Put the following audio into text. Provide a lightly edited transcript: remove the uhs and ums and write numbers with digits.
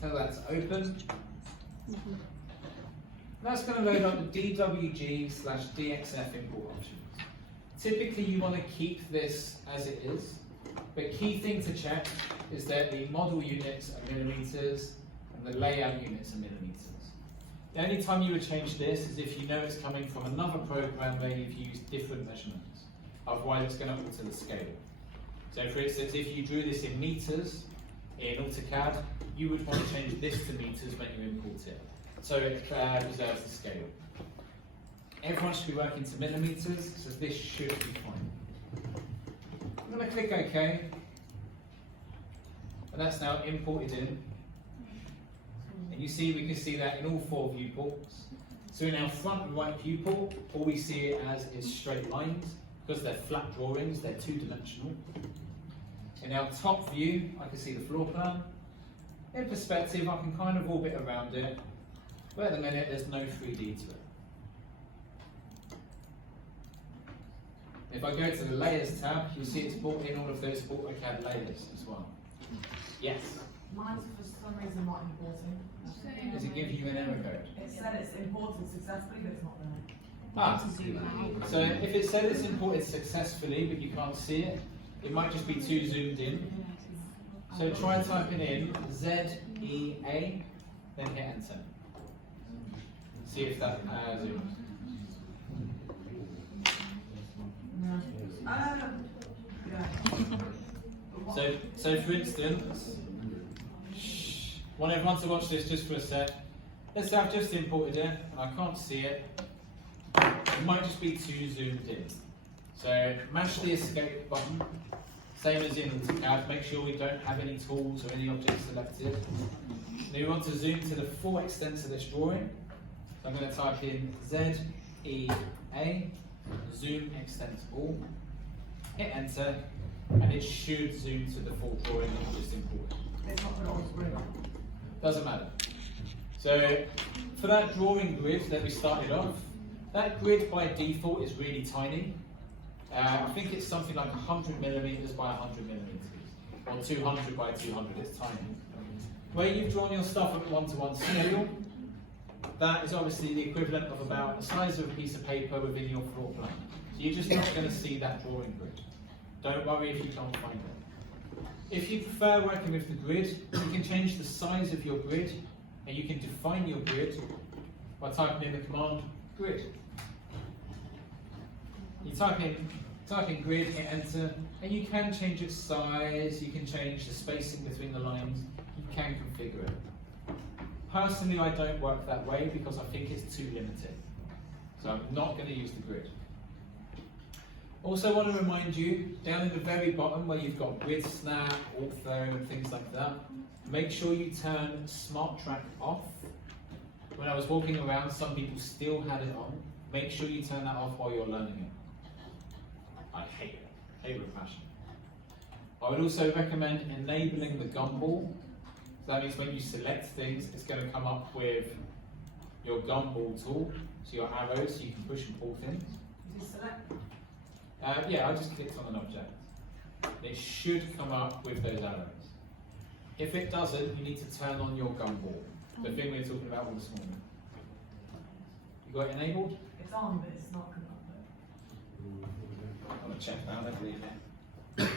Tell that to open. That's going to load up the DWG/DXF import options. Typically you want to keep this as it is, but key thing to check is that the model units are millimeters and the layout units are millimeters. The only time you would change this is if you know it's coming from another program where you've used different measurements. Otherwise it's going to alter the scale. So for instance, if you drew this in meters in AutoCAD, you would want to change this to meters when you import it, so it preserves the scale. Everyone should be working to millimeters, so this should be fine. I'm going to click OK, and that's now imported in. And you see, we can see that in all 4 viewports. So in our front and right viewport, all we see it as is straight lines. Because they're flat drawings, they're 2-dimensional. In our top view, I can see the floor plan. In perspective, I can kind of orbit around it, but at the minute there's no 3D to it. If I go to the Layers tab, you'll see it's brought in all of those AutoCAD layers as well. Yes? Mine's for some reason not importing. Does it give you an error code? It said it's imported successfully, but it's not there. Ah, so if it said it's imported successfully but you can't see it, it might just be too zoomed in. So try typing in ZEA, then hit enter. See if that zooms. So for instance, want everyone to watch this just for a sec. Let's say I've just imported it and I can't see it. It might just be too zoomed in. So mash the escape button, same as in AutoCAD. Make sure we don't have any tools or any objects selected. Now we want to zoom to the full extent of this drawing. So I'm going to type in ZEA, zoom extent all, hit enter, and it should zoom to the full drawing that we just imported. It's not put on screen. Doesn't matter. So for that drawing grid that we started off, that grid by default is really tiny. I think it's something like 100 millimeters by 100 millimeters, or 200 by 200, it's tiny. Where you've drawn your stuff at 1:1 scale, that is obviously the equivalent of about the size of a piece of paper within your floor plan. So you're just not going to see that drawing grid. Don't worry if you can't find it. If you prefer working with the grid, you can change the size of your grid, and you can define your grid by typing in the command grid. You type in grid, hit enter, and you can change its size, you can change the spacing between the lines, you can configure it. Personally, I don't work that way because I think it's too limited. So I'm not going to use the grid. Also want to remind you, down in the very bottom where you've got grid snap, ortho, and things like that, make sure you turn Smart Track off. When I was walking around, some people still had it on. Make sure you turn that off while you're learning it. I hate it. Hate it with passion. I would also recommend enabling the gumball. So that means when you select things, it's going to come up with your gumball tool, so your arrows, so you can push and pull things. Is it select? Yeah, I just clicked on an object. It should come up with those arrows. If it doesn't, you need to turn on your gumball, the thing we were talking about all this morning. You got it enabled? It's on, but it's not coming up. I'm going to check that, I believe it.